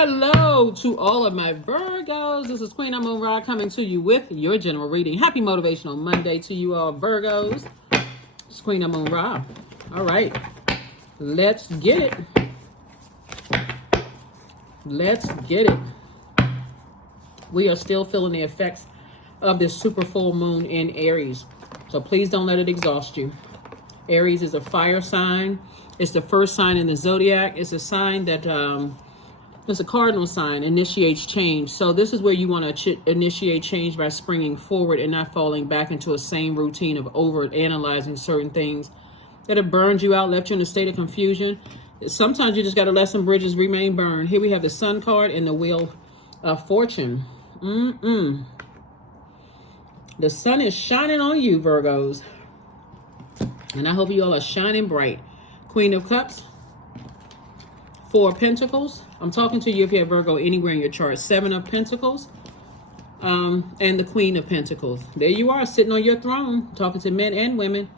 Hello to all of my Virgos. This is Queen Amun Ra coming to you with your general reading. Happy Motivational Monday to you all Virgos. It's Queen Amun Ra. All right, let's get it. Let's get it. We are still feeling the effects of this super full moon in Aries. So please don't let it exhaust you. Aries is a fire sign. It's the first sign in the Zodiac. It's a sign that it's a cardinal sign, initiates change. So this is where you want to initiate change by springing forward and not falling back into a same routine of over analyzing certain things that have burned you out, left you in a state of confusion. Sometimes you just got to let some bridges remain burned. Here we have the Sun card and the Wheel of Fortune. The sun is shining on you, Virgos. And I hope you all are shining bright. Queen of Cups. Four of Pentacles. I'm talking to you if you have Virgo anywhere in your chart. Seven of Pentacles. And the Queen of Pentacles. There you are sitting on your throne. Talking to men and women.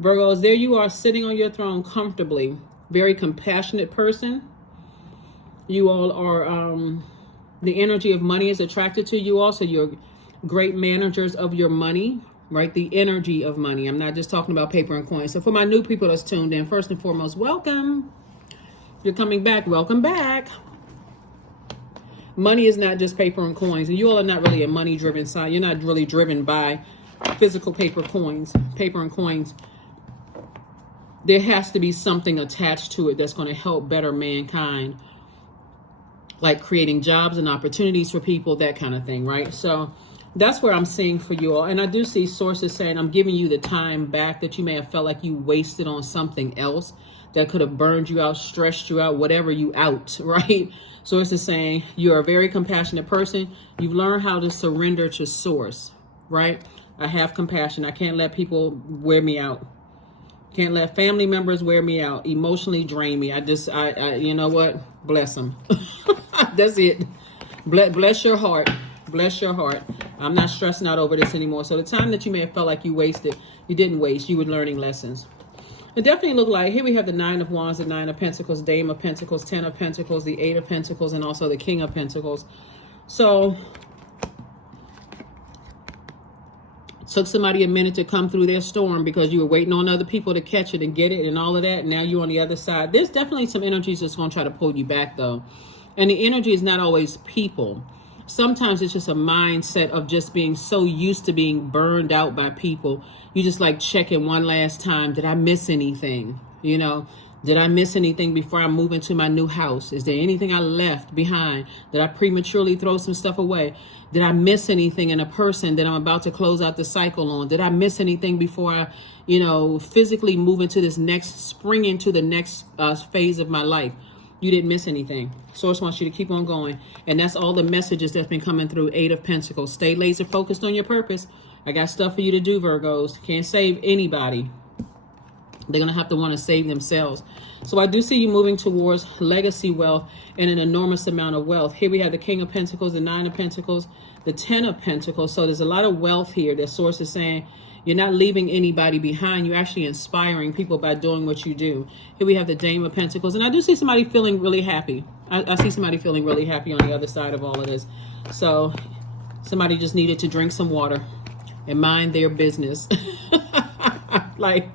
Virgos, there you are sitting on your throne comfortably. Very compassionate person. You all are, the energy of money is attracted to you also. You're great managers of your money, right? The energy of money. I'm not just talking about paper and coins. So for my new people that's tuned in, first and foremost, welcome. You're coming back. Welcome back. Money is not just paper and coins. And you all are not really a money-driven side. You're not really driven by physical paper and coins. There has to be something attached to it that's going to help better mankind. Like creating jobs and opportunities for people, that kind of thing, right? So that's where I'm seeing for you all. And I do see sources saying I'm giving you the time back that you may have felt like you wasted on something else that could have burned you out, stressed you out, whatever you out, right? Sources saying you're a very compassionate person. You've learned how to surrender to source, right? I have compassion. I can't let people wear me out. Can't let family members wear me out, emotionally drain me. I you know what? Bless them. That's it. Bless your heart. Bless your heart. I'm not stressing out over this anymore. So the time that you may have felt like you wasted, you didn't waste. You were learning lessons. It definitely looked like, here we have the Nine of Wands, the Nine of Pentacles, Dame of Pentacles, Ten of Pentacles, the Eight of Pentacles, and also the King of Pentacles. So it took somebody a minute to come through their storm because you were waiting on other people to catch it and get it and all of that. Now you're on the other side. There's definitely some energies that's going to try to pull you back, though. And the energy is not always people. Sometimes it's just a mindset of just being so used to being burned out by people. You just like checking one last time. Did I miss anything? You know, did I miss anything before I move into my new house? Is there anything I left behind? Did I prematurely throw some stuff away? Did I miss anything in a person that I'm about to close out the cycle on? Did I miss anything before I, physically move into this spring into the next phase of my life? You didn't miss anything. Source wants you to keep on going. And that's all the messages that's been coming through. Eight of Pentacles. Stay laser focused on your purpose. I got stuff for you to do, Virgos. Can't save anybody. They're going to have to want to save themselves. So I do see you moving towards legacy wealth and an enormous amount of wealth. Here we have the King of Pentacles, the Nine of Pentacles, the Ten of Pentacles. So there's a lot of wealth here. That source is saying you're not leaving anybody behind. You're actually inspiring people by doing what you do. Here we have the Dame of Pentacles. And I do see somebody feeling really happy. I see somebody feeling really happy on the other side of all of this. So somebody just needed to drink some water and mind their business. Like,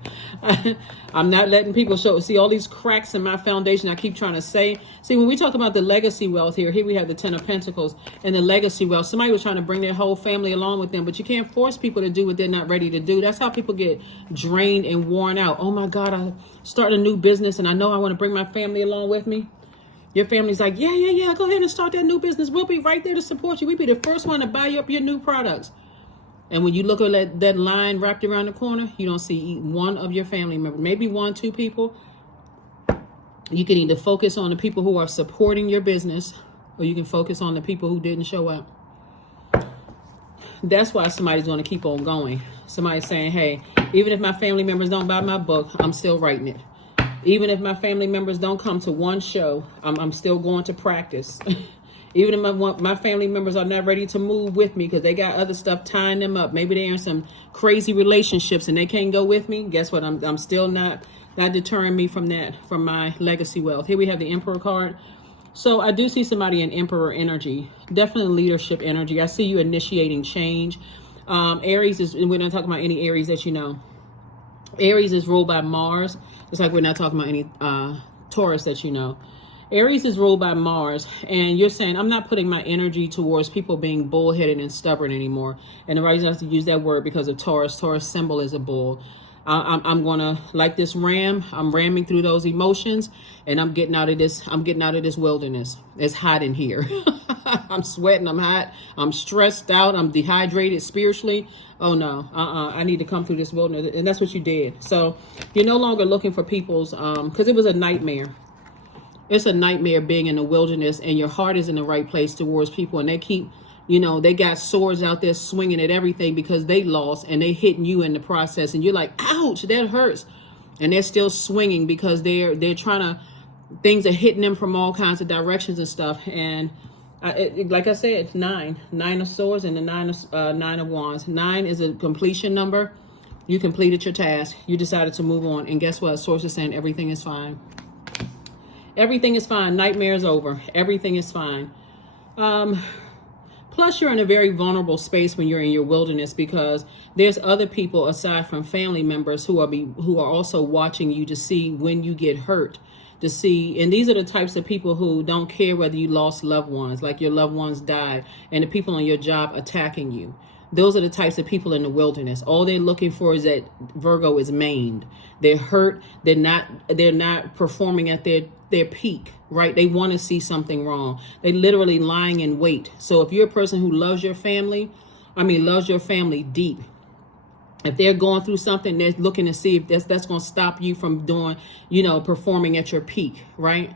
I'm not letting people see all these cracks in my foundation. I keep trying to say, when we talk about the legacy wealth here we have the Ten of Pentacles and the legacy wealth. Somebody was trying to bring their whole family along with them, but you can't force people to do what they're not ready to do. That's how people get drained and worn out. Oh my God, I started a new business and I know I want to bring my family along with me. Your family's like, yeah, go ahead and start that new business. We'll be right there to support you. We'll be the first one to buy up your new products. And when you look at that line wrapped around the corner, you don't see one of your family members, maybe one, two people. You can either focus on the people who are supporting your business, or you can focus on the people who didn't show up. That's why somebody's going to keep on going. Somebody's saying, hey, even if my family members don't buy my book, I'm still writing it. Even if my family members don't come to one show, I'm still going to practice. Even if my family members are not ready to move with me because they got other stuff tying them up. Maybe they're in some crazy relationships and they can't go with me. Guess what? I'm still not deterring me from that, from my legacy wealth. Here we have the Emperor card. So I do see somebody in Emperor energy, definitely leadership energy. I see you initiating change. Aries is, we're not talking about any Aries that you know. Aries is ruled by Mars. It's like we're not talking about any Taurus that you know. Aries is ruled by Mars, and you're saying, I'm not putting my energy towards people being bullheaded and stubborn anymore. And the reason I have to use that word because of Taurus. Taurus symbol is a bull. I'm gonna, like this ram, I'm ramming through those emotions, and I'm getting out of this. I'm getting out of this wilderness. It's hot in here. I'm sweating. I'm hot. I'm stressed out. I'm dehydrated spiritually. Oh no, I need to come through this wilderness, and that's what you did. So you're no longer looking for people's, because it was a nightmare. It's a nightmare being in the wilderness, and your heart is in the right place towards people, and they keep, you know, they got swords out there swinging at everything because they lost, and they hitting you in the process, and you're like, ouch, that hurts. And they're still swinging because they're trying to, things are hitting them from all kinds of directions and stuff. And like I said, it's nine of swords and the nine of wands. 9 is a completion number. You completed your task. You decided to move on, and guess what? Source is saying everything is fine. Everything is fine. Nightmare is over. Everything is fine. Plus, you're in a very vulnerable space when you're in your wilderness, because there's other people aside from family members who are also watching you to see when you get hurt, to see. And these are the types of people who don't care whether you lost loved ones, like your loved ones died, and the people on your job attacking you. Those are the types of people in the wilderness. All they're looking for is that Virgo is maimed. They're hurt. They're not performing at their peak, right? They want to see something wrong. They literally lying in wait. So if you're a person who loves your family deep, if they're going through something, they're looking to see if that's going to stop you from doing, performing at your peak, right?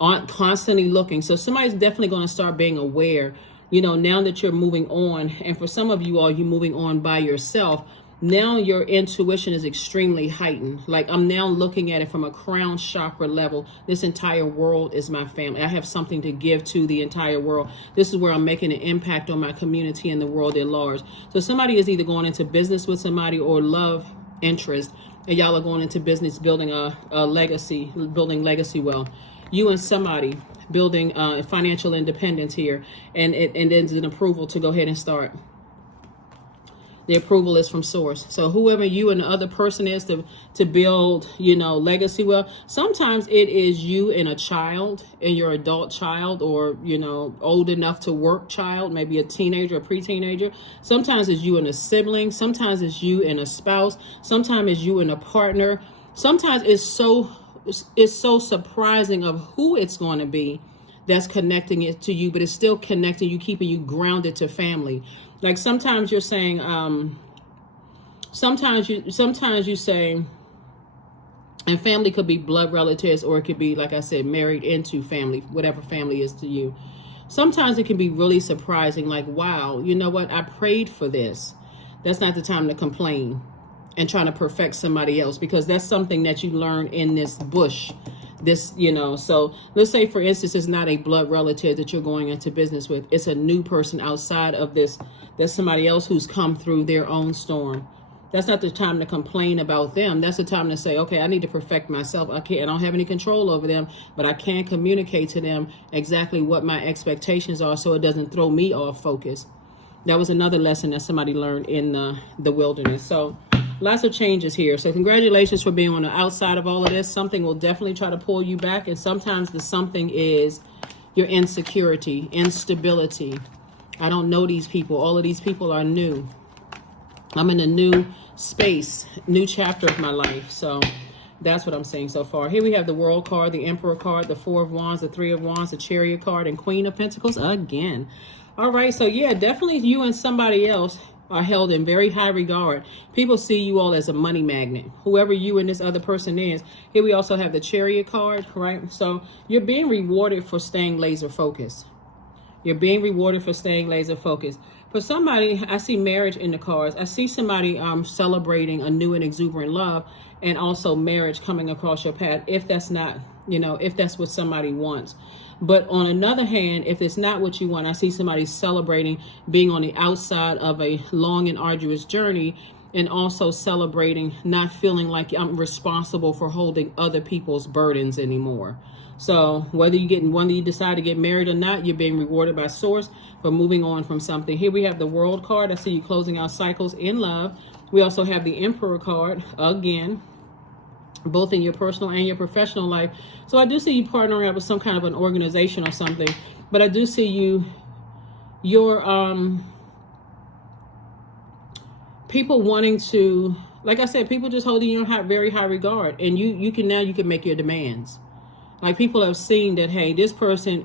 Aren't constantly looking. So somebody's definitely going to start being aware, now that you're moving on. And for some of you all, you're moving on by yourself. Now your intuition is extremely heightened. Like, I'm now looking at it from a crown chakra level. This entire world is my family. I have something to give to the entire world. This is where I'm making an impact on my community and the world at large. So somebody is either going into business with somebody or love interest, and y'all are going into business building a legacy, building legacy wealth. You and somebody building financial independence here, and there's an approval to go ahead and start. The approval is from source. So whoever you and the other person is to build, legacy wealth. Sometimes it is you and a child, and your adult child, or, old enough to work child, maybe a teenager or pre-teenager. Sometimes it's you and a sibling. Sometimes it's you and a spouse. Sometimes it's you and a partner. Sometimes it's so surprising of who it's going to be that's connecting it to you, but it's still connecting you, keeping you grounded to family. Like sometimes you're saying, sometimes you say, and family could be blood relatives, or it could be, like I said, married into family, whatever family is to you. Sometimes it can be really surprising, like, wow, you know what? I prayed for this. That's not the time to complain and trying to perfect somebody else, because that's something that you learn in this bush. So let's say, for instance, it's not a blood relative that you're going into business with. It's a new person outside of this. There's somebody else who's come through their own storm. That's not the time to complain about them. That's the time to say, okay, I need to perfect myself. I don't have any control over them, but I can communicate to them exactly what my expectations are, so it doesn't throw me off focus. That was another lesson that somebody learned in the wilderness. So lots of changes here. So congratulations for being on the outside of all of this. Something will definitely try to pull you back. And sometimes the something is your insecurity, instability. I don't know these people. All of these people are new. I'm in a new space, new chapter of my life. So that's what I'm saying so far. Here we have the World card, the Emperor card, the Four of Wands, the Three of Wands, the Chariot card, and Queen of Pentacles again. All right. So yeah, definitely you and somebody else are held in very high regard. People see you all as a money magnet, whoever you and this other person is. Here we also have the Chariot card, right? So you're being rewarded for staying laser focused. You're being rewarded for staying laser focused. For somebody, I see marriage in the cards. I see somebody celebrating a new and exuberant love, and also marriage coming across your path, if that's not, if that's what somebody wants. But on another hand, if it's not what you want, I see somebody celebrating being on the outside of a long and arduous journey, and also celebrating not feeling like I'm responsible for holding other people's burdens anymore. So whether you decide to get married or not, you're being rewarded by source for moving on from something. Here we have the World card. I see you closing out cycles in love. We also have the Emperor card again, both in your personal and your professional life. So I do see you partnering up with some kind of an organization or something, but I do see your people wanting to, like I said, people just holding you in very high regard, and you can make your demands. Like, people have seen that, hey, this person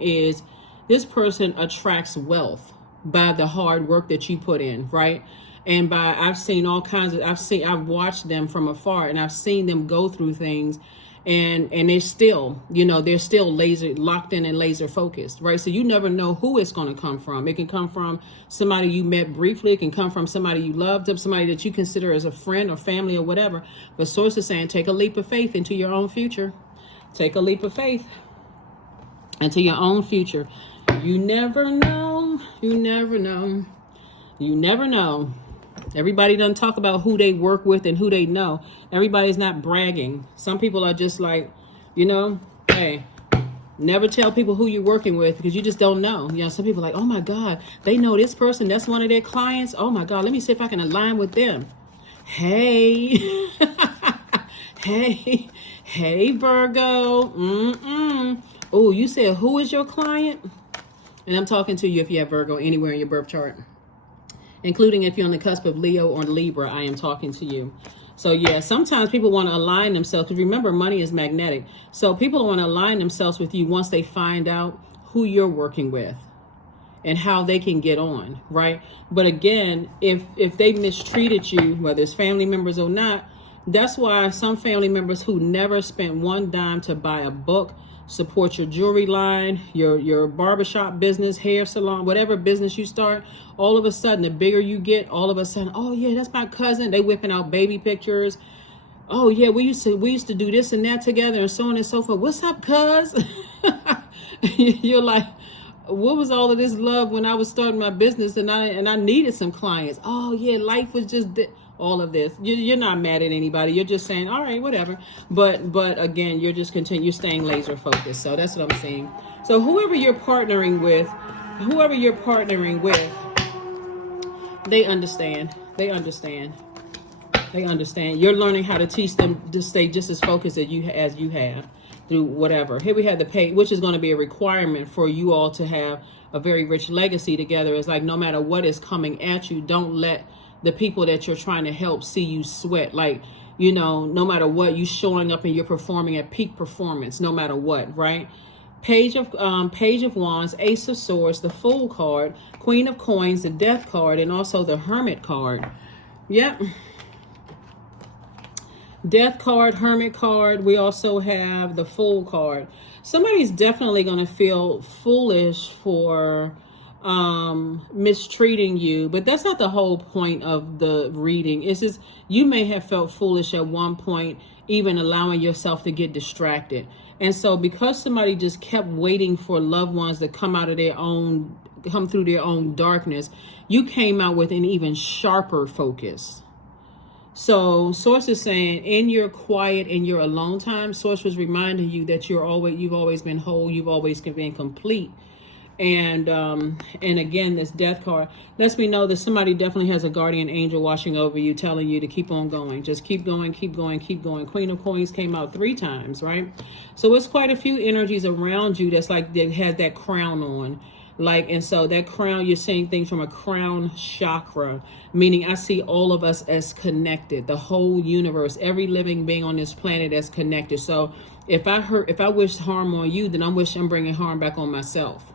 attracts wealth by the hard work that you put in, right? And I've seen all kinds of, I've watched them from afar, and I've seen them go through things, and they're still, they're still locked in and laser focused, right? So you never know who it's going to come from. It can come from somebody you met briefly. It can come from somebody you loved, somebody that you consider as a friend or family or whatever. But source is saying, take a leap of faith into your own future. Take a leap of faith into your own future. You never know. You never know. You never know. Everybody doesn't talk about who they work with and who they know. Everybody's not bragging. Some people are just like, hey, never tell people who you're working with, because you just don't know. Some people are like, oh my God, they know this person. That's one of their clients. Oh my God, let me see if I can align with them. Hey, hey, Virgo. Oh, you said, who is your client? And I'm talking to you if you have Virgo anywhere in your birth chart, including if you're on the cusp of Leo or Libra. I am talking to you. So yeah, sometimes people want to align themselves, because remember, money is magnetic. So people want to align themselves with you once they find out who you're working with and how they can get on, right? But again, if they mistreated you, whether it's family members or not, that's why some family members who never spent one dime to buy a book, support your jewelry line, your barbershop business, hair salon, whatever business you start, all of a sudden, the bigger you get, all of a sudden, oh yeah, that's my cousin. They whipping out baby pictures. Oh yeah, we used to do this and that together, and so on and so forth. What's up, cuz? You're like, what was all of this love when I was starting my business and I needed some clients? Oh yeah, life was just all of this. You're not mad at anybody. You're just saying, all right, whatever. But again, you're staying laser focused. So that's what I'm saying. So whoever you're partnering with, they understand. They understand. You're learning how to teach them to stay just as focused as you have through whatever. Here we have the pay, which is going to be a requirement for you all to have a very rich legacy together. It's like, no matter what is coming at you, don't let the people that you're trying to help see you sweat. Like, no matter what, you showing up and you're performing at peak performance, no matter what, right? Page of Wands, Ace of Swords, the Fool card, Queen of Coins, the Death card, and also the Hermit card. Yep. Death card, Hermit card. We also have the Fool card. Somebody's definitely going to feel foolish for mistreating you, but that's not the whole point of the reading. It's just, you may have felt foolish at one point, even allowing yourself to get distracted. And so because somebody just kept waiting for loved ones to come through their own darkness, you came out with an even sharper focus. So Source is saying, in your quiet, in your alone time, Source was reminding you that you've always been whole, you've always been complete. And again, this Death card lets me know that somebody definitely has a guardian angel watching over you, telling you to keep on going. Just keep going, keep going, keep going. Queen of Coins came out 3 times, right? So it's quite a few energies around you that's like, that has that crown on. Like, and so that crown, you're seeing things from a crown chakra, meaning I see all of us as connected, the whole universe, every living being on this planet as connected. So if I wish harm on you, then I'm bringing harm back on myself.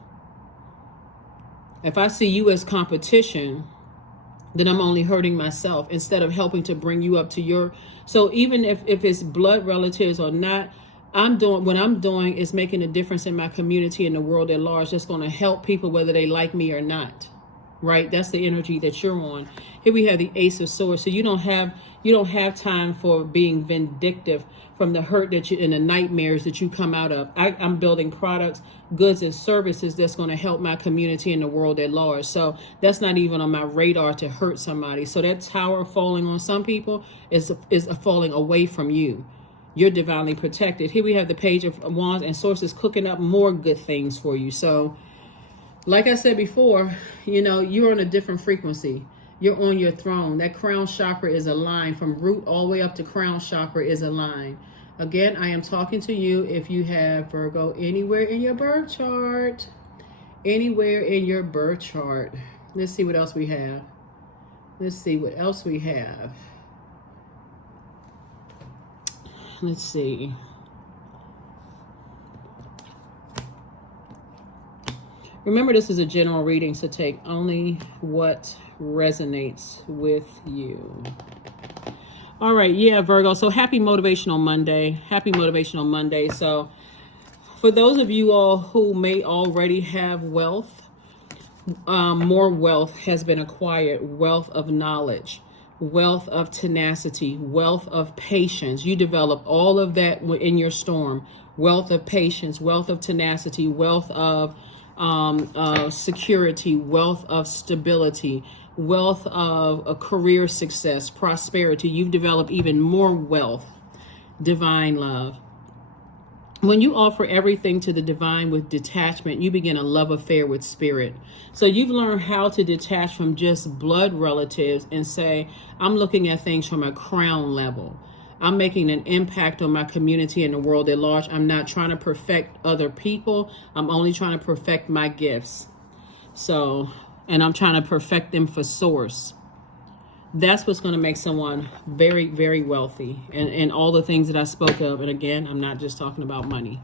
If I see you as competition, then I'm only hurting myself instead of helping to bring you up to your. So even if it's blood relatives or not, what I'm doing is making a difference in my community and the world at large. That's going to help people whether they like me or not, right? That's the energy that you're on. Here we have the Ace of Swords. So you don't have time for being vindictive from the hurt that you and the nightmares that you come out of. I'm building products, goods, and services that's going to help my community and the world at large. So that's not even on my radar to hurt somebody. So that tower falling on some people is falling away from you. You're divinely protected. Here we have the Page of Wands, and Source is cooking up more good things for you. So, like I said before, you know, you're on a different frequency. You're on your throne. That crown chakra is aligned. From root all the way up to crown chakra is aligned. Again, I am talking to you if you have Virgo anywhere in your birth chart. Anywhere in your birth chart. Let's see what else we have. Let's see what else we have. Let's see. Remember, this is a general reading, so take only what resonates with you. All right, yeah, Virgo. So happy Motivational Monday. Happy Motivational Monday. So for those of you all who may already have wealth, more wealth has been acquired. Wealth of knowledge, wealth of tenacity, wealth of patience. You develop all of that in your storm. Wealth of patience, wealth of tenacity, wealth of security, wealth of stability, wealth of a career success, prosperity. You've developed even more wealth, divine love. When you offer everything to the divine with detachment, you begin a love affair with spirit. So you've learned how to detach from just blood relatives and say, I'm looking at things from a crown level. I'm making an impact on my community and the world at large. I'm not trying to perfect other people. I'm only trying to perfect my gifts. So, and I'm trying to perfect them for source. That's what's going to make someone very, very wealthy. And all the things that I spoke of. And again, I'm not just talking about money.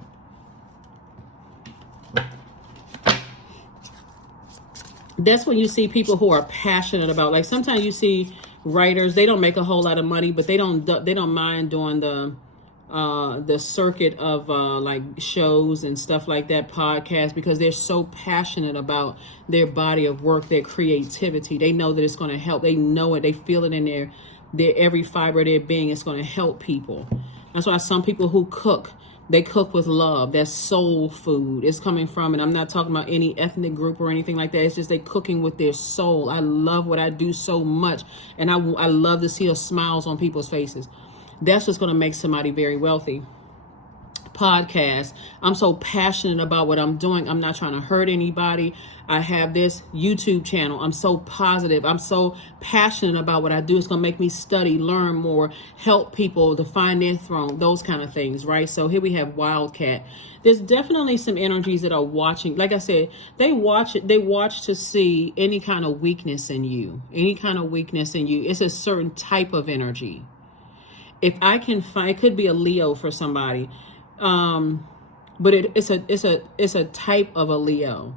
That's when you see people who are passionate about, like sometimes you see writers, they don't make a whole lot of money, but they don't mind doing the circuit of like shows and stuff like that, podcasts, because they're so passionate about their body of work, their creativity. They know that it's going to help. They know it. They feel it in their every fiber of their being. It's going to help people. That's why some people who cook, they cook with love. That's soul food. It's coming from, and I'm not talking about any ethnic group or anything like that. It's just they cooking with their soul. I love what I do so much, and I love to see the smiles on people's faces. That's what's going to make somebody very wealthy. Podcast. I'm so passionate about what I'm doing. I'm not trying to hurt anybody. I have this YouTube channel. I'm so positive. I'm so passionate about what I do. It's going to make me study, learn more, help people to find their throne, those kind of things, right? So here we have Wildcat. There's definitely some energies that are watching. Like I said, they watch to see any kind of weakness in you. Any kind of weakness in you. It's a certain type of energy. If I can find, it could be a Leo for somebody. But it's a type of a Leo.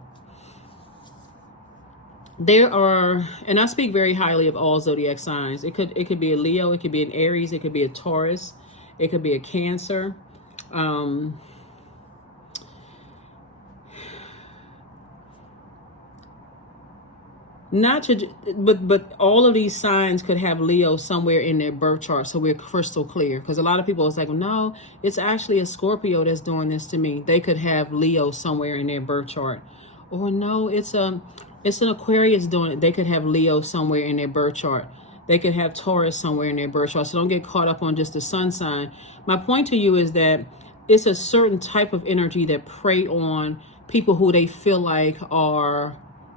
There are, and I speak very highly of all zodiac signs. It could be a Leo, it could be an Aries, it could be a Taurus, it could be a Cancer. Not to, but all of these signs could have Leo somewhere in their birth chart, so we're crystal clear. Because a lot of people is like, no, it's actually a Scorpio that's doing this to me. They could have Leo somewhere in their birth chart, or no, it's an Aquarius doing it. They could have Leo somewhere in their birth chart. They could have Taurus somewhere in their birth chart. So don't get caught up on just the sun sign. My point to you is that it's a certain type of energy that prey on people who they feel like are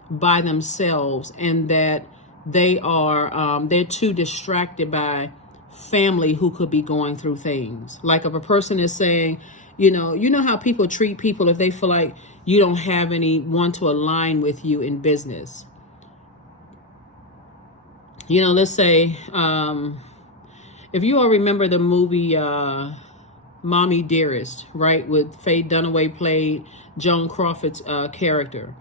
by themselves, and that they are they're too distracted by family who could be going through things. Like if a person is saying, you know how people treat people if they feel like you don't have anyone to align with you in business. Let's say if you all remember the movie Mommy Dearest, right, with Faye Dunaway played Joan Crawford's character.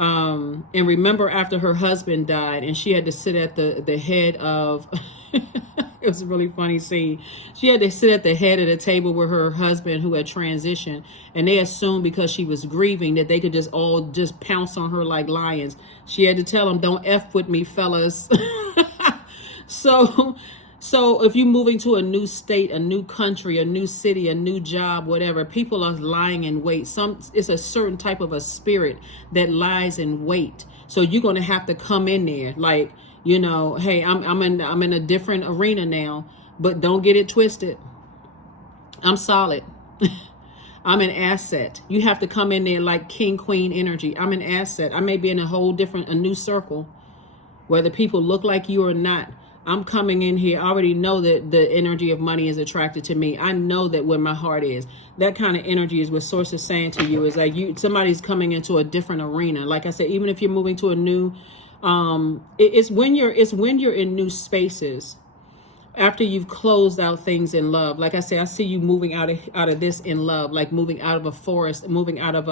And remember after her husband died and she had to sit at the head of, it was a really funny scene. She had to sit at the head of the table with her husband who had transitioned, and they assumed because she was grieving that they could just all just pounce on her like lions. She had to tell them, don't F with me, fellas. So if you're moving to a new state, a new country, a new city, a new job, whatever, people are lying in wait. It's a certain type of a spirit that lies in wait. So you're going to have to come in there like, hey, I'm in a different arena now, but don't get it twisted. I'm solid. I'm an asset. You have to come in there like king, queen energy. I'm an asset. I may be in a new circle, whether people look like you or not. I'm coming in here. I already know that the energy of money is attracted to me. I know that where my heart is. That kind of energy is what Source is saying to you. Is like somebody's coming into a different arena. Like I said, even if you're moving to a new, it's when you're in new spaces. After you've closed out things in love, like I said, I see you moving out of this in love, like moving out of a forest, moving out of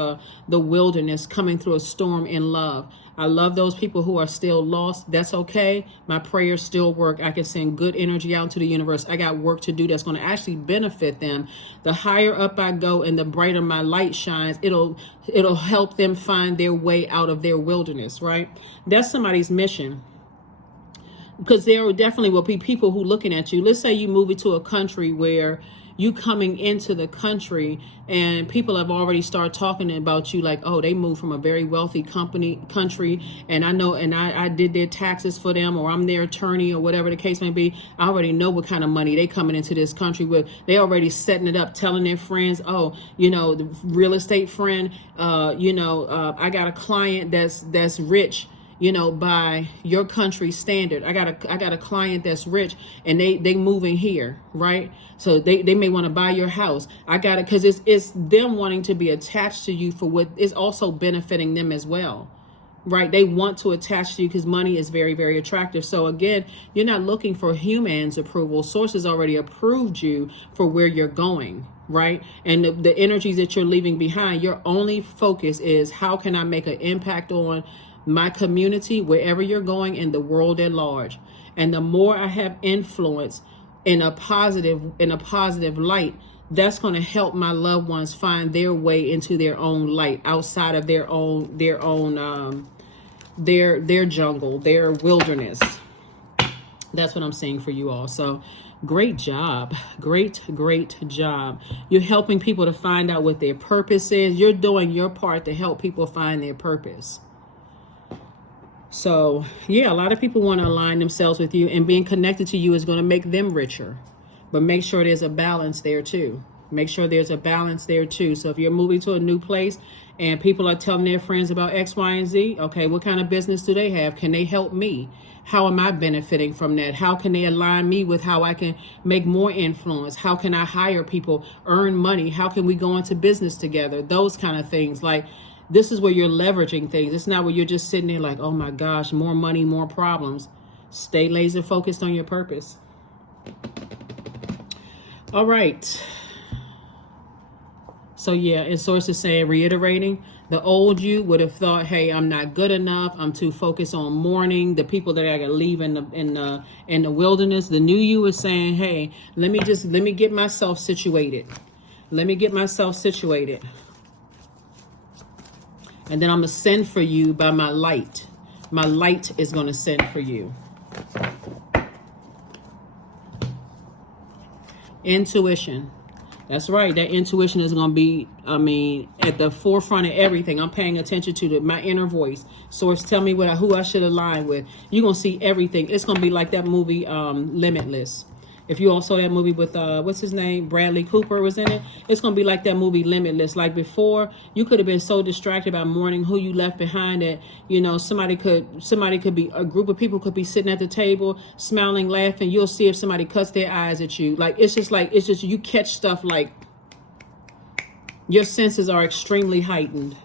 the wilderness, coming through a storm in love. I love those people who are still lost. That's okay. My prayers still work. I can send good energy out to the universe. I got work to do that's going to actually benefit them. The higher up I go and the brighter my light shines, it'll help them find their way out of their wilderness, right? That's somebody's mission. Because there definitely will be people who looking at you. Let's say you move into a country where you coming into the country and people have already started talking about you like, oh, they moved from a very wealthy country, and I know, and I did their taxes for them, or I'm their attorney, or whatever the case may be. I already know what kind of money they coming into this country with. They already setting it up, telling their friends, oh, the real estate friend, I got a client that's rich, by your country's standard. I got a client that's rich and they moving here, right? So they may want to buy your house. I got it because it's them wanting to be attached to you for what is also benefiting them as well, right? They want to attach to you because money is very, very attractive. So again, you're not looking for humans' approval. Source has already approved you for where you're going, right? And the energies that you're leaving behind, your only focus is how can I make an impact on my community, wherever you're going, in the world at large. And the more I have influence in a positive light, that's going to help my loved ones find their way into their own light, outside of their jungle, their wilderness. That's what I'm saying for you all. So great job. Great job. You're helping people to find out what their purpose is. You're doing your part to help people find their purpose. So, yeah, a lot of people want to align themselves with you, and being connected to you is going to make them richer. But make sure there's a balance there too. Make sure there's a balance there too. So if you're moving to a new place and people are telling their friends about X, Y, and Z, okay, what kind of business do they have? Can they help me? How am I benefiting from that? How can they align me with how I can make more influence? How can I hire people, earn money? How can we go into business together? Those kind of things. Like, this is where you're leveraging things. It's not where you're just sitting there like, oh my gosh, more money, more problems. Stay laser focused on your purpose. All right. So yeah, and Source is saying, reiterating, the old you would have thought, hey, I'm not good enough. I'm too focused on mourning the people that I gotta leave in the wilderness. The new you is saying, hey, let me get myself situated. Let me get myself situated. And then I'm going to send for you by my light. My light is going to send for you. Intuition. That's right. That intuition is going to be, at the forefront of everything. I'm paying attention to my inner voice. Source, tell me who I should align with. You're going to see everything. It's going to be like that movie, Limitless. If you all saw that movie with, what's his name? Bradley Cooper was in it. It's going to be like that movie Limitless. Like before, you could have been so distracted by mourning who you left behind that, somebody could be, a group of people could be sitting at the table, smiling, laughing. You'll see if somebody cuts their eyes at you. It's just you catch stuff like your senses are extremely heightened.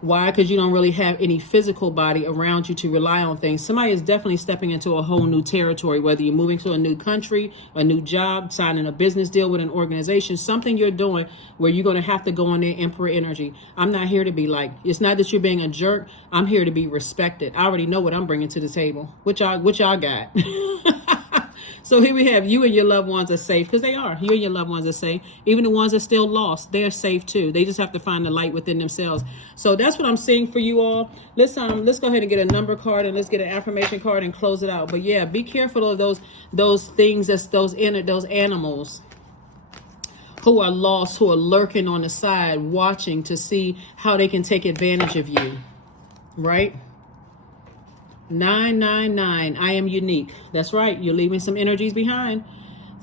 Why? Because you don't really have any physical body around you to rely on things. Somebody is definitely stepping into a whole new territory, whether you're moving to a new country, a new job, signing a business deal with an organization, something you're doing where you're going to have to go in there Emperor energy. I'm not here to be like, it's not that you're being a jerk. I'm here to be respected. I already know what I'm bringing to the table. What y'all got? So here we have you and your loved ones are safe, because they are. You and your loved ones are safe. Even the ones that are still lost, they're safe too. They just have to find the light within themselves. So that's what I'm seeing for you all. Let's go ahead and get a number card, and let's get an affirmation card and close it out. But yeah, be careful of those things, those animals who are lost, who are lurking on the side, watching to see how they can take advantage of you. Right? 999, I am unique. That's right. You're leaving some energies behind.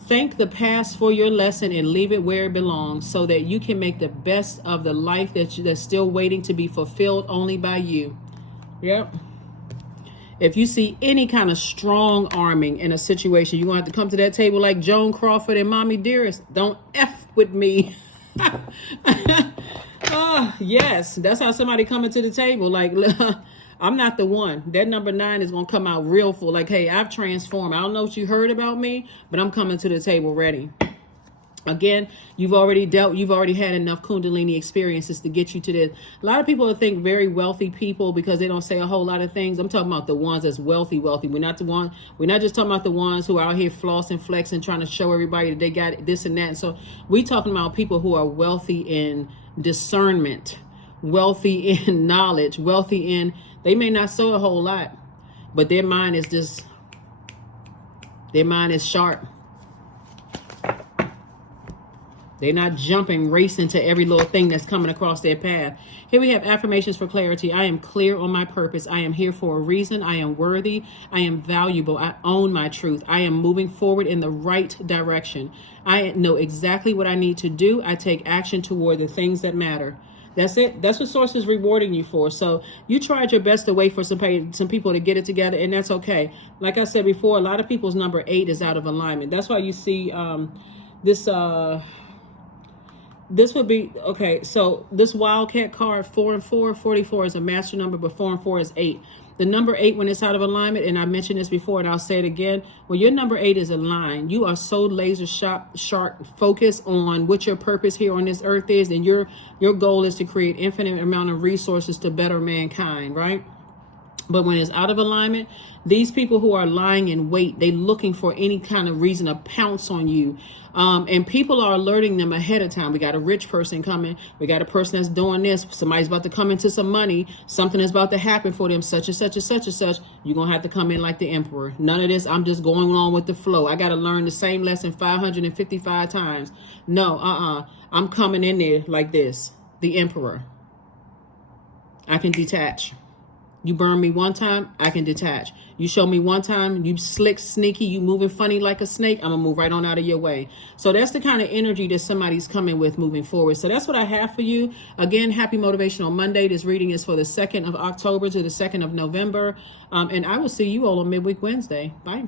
Thank the past for your lesson and leave it where it belongs so that you can make the best of the life that's still waiting to be fulfilled only by you. Yep. If you see any kind of strong arming in a situation, you're going to have to come to that table like Joan Crawford and Mommy Dearest. Don't F with me. Yes, that's how somebody coming to the table. Like, I'm not the one. That number 9 is going to come out real full. Like, hey, I've transformed. I don't know what you heard about me, but I'm coming to the table ready. Again, you've already had enough Kundalini experiences to get you to this. A lot of people think very wealthy people because they don't say a whole lot of things. I'm talking about the ones that's wealthy. We're not just talking about the ones who are out here flossing, flexing, trying to show everybody that they got this and that. And so we talking about people who are wealthy in discernment, wealthy in knowledge, wealthy in, they may not say a whole lot, but their mind is sharp. They're not jumping, racing to every little thing that's coming across their path. Here we have affirmations for clarity. I am clear on my purpose. I am here for a reason. I am worthy. I am valuable. I own my truth. I am moving forward in the right direction. I know exactly what I need to do. I take action toward the things that matter. That's it. That's what Source is rewarding you for. So you tried your best to wait for some people to get it together, and that's okay. Like I said before, a lot of people's number 8 is out of alignment. That's why you see this would be, okay, so this Wildcat card, 4 and 4, 44 is a master number, but 4 and 4 is 8. The number 8, when it's out of alignment, and I mentioned this before and I'll say it again, when your number 8 is aligned, you are so laser sharp focused on what your purpose here on this earth is, and your goal is to create infinite amount of resources to better mankind, right? But when it's out of alignment, these people who are lying in wait, they looking for any kind of reason to pounce on you. And people are alerting them ahead of time. We got a rich person coming. We got a person that's doing this. Somebody's about to come into some money. Something is about to happen for them, such and such and such and such. You're going to have to come in like the emperor. None of this, I'm just going along with the flow. I got to learn the same lesson 555 times. No, I'm coming in there like this, the emperor. I can detach. You burn me one time, I can detach. You show me one time, you slick, sneaky, you moving funny like a snake, I'm going to move right on out of your way. So that's the kind of energy that somebody's coming with moving forward. So that's what I have for you. Again, happy Motivational Monday. This reading is for the 2nd of October to the 2nd of November. And I will see you all on Midweek Wednesday. Bye.